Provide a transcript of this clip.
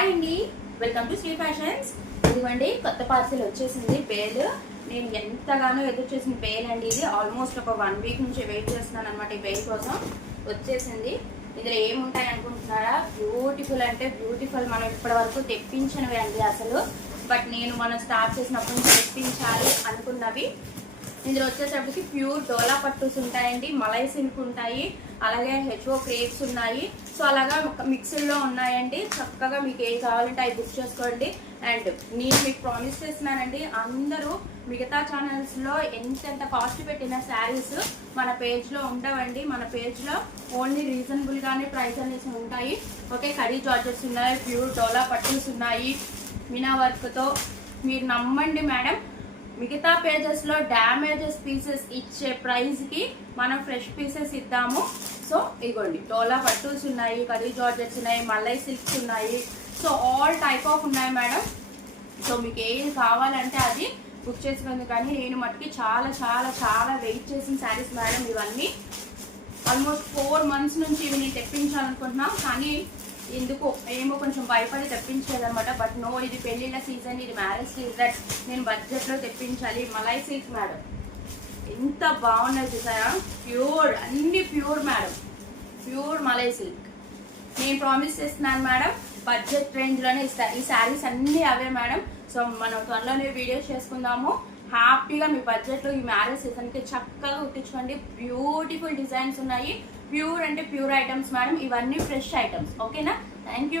Hi అండి, welcome to Shri fashions. ఇదిగోండి కొత్త పార్సిల్ వచ్చేసింది. బేల్ నేను ఎంతగానో ఎదురు చేసిన బేల్ అండి. ఇది ఆల్మోస్ట్ ఒక 1 వీక్ నుంచి వెయిట్ చేస్తున్నాను అనమాట. ఈ బేల్ కోసం వచ్చేసింది. ఇందులో ఏముంటాయి అనుకుంటున్నారా? బ్యూటిఫుల్ అంటే బ్యూటిఫుల్. మనం ఇప్పటి వరకు తెప్పించినవి అండి అసలు. బట్ నేను మనం స్టార్ట్ చేసినప్పటి నుంచి తెప్పించాలి అనుకున్నవి. ఇందులో వచ్చేసరికి ప్యూర్ డోలా పట్టూస్ ఉంటాయండి, మలై సిల్క్ ఉంటాయి, అలాగే హెచ్ఓ క్రేప్స్ ఉన్నాయి. సో అలాగా మిక్స్డ్లో ఉన్నాయండి. చక్కగా మీకు ఏం కావాలంటే అవి బుక్ చేసుకోండి. అండ్ నేను మీకు ప్రామిస్ చేస్తున్నానండి, అందరూ మిగతా ఛానల్స్లో ఎంత కాస్ట్ పెట్టిన శారీస్ మన పేజ్లో ఉండవండి. మన పేజ్లో ఓన్లీ రీజనబుల్గానే ప్రైస్ అనేసి ఉంటాయి. ఓకే, కడీ జార్జెస్ ఉన్నాయి, ప్యూర్ డోలా పట్టూస్ ఉన్నాయి, మీనా వర్క్తో. మీరు నమ్మండి మేడం, మిగతా పేజెస్లో డ్యామేజెస్ పీసెస్ ఇచ్చే ప్రైస్కి మనం ఫ్రెష్ పీసెస్ ఇద్దాము. సో ఇదిగోండి, డోలా పట్టూస్ ఉన్నాయి, కడీ జార్జెట్స్ ఉన్నాయి, మల్లై సిల్క్స్ ఉన్నాయి. సో ఆల్ టైప్ ఆఫ్ ఉన్నాయి మేడం. సో మీకు ఏది కావాలంటే అది బుక్ చేసుకుంది. కానీ నేను మటుకి చాలా చాలా చాలా వెయిట్ చేసిన శారీస్ మేడం ఇవన్నీ. ఆల్మోస్ట్ 4 months నుంచి ఇవి నేను తెప్పించాలనుకుంటున్నాను. కానీ ఎందుకు ఏమో కొంచెం భయపడి తెప్పించలేదన్నమాట. బట్ నో, ఇది పెళ్ళిళ్ళ సీజన్, ఇది మ్యారేజ్ సీజన్, నేను బడ్జెట్లో తెప్పించాలి. మలై సిల్క్ మేడం ఎంత బాగున్నాయి చూసారా? ప్యూర్, అన్ని pure madam, pure malai silk. నేను ప్రామిస్ చేస్తున్నాను మేడం, బడ్జెట్ రేంజ్లోనే ఇస్తాను. ఈ శారీస్ అన్నీ అవే మేడం. సో మనం త్వరలోనే వీడియోస్ చేసుకుందాము. హ్యాపీగా మీ బడ్జెట్లో ఈ మ్యారేజ్ సీజన్కి చక్కగా కుట్టించుకోండి. బ్యూటిఫుల్ డిజైన్స్ ఉన్నాయి. ప్యూర్ అంటే ప్యూర్ ఐటమ్స్ మేడం. ఇవన్నీ ఫ్రెష్ ఐటమ్స్. ఓకేనా? Thank you.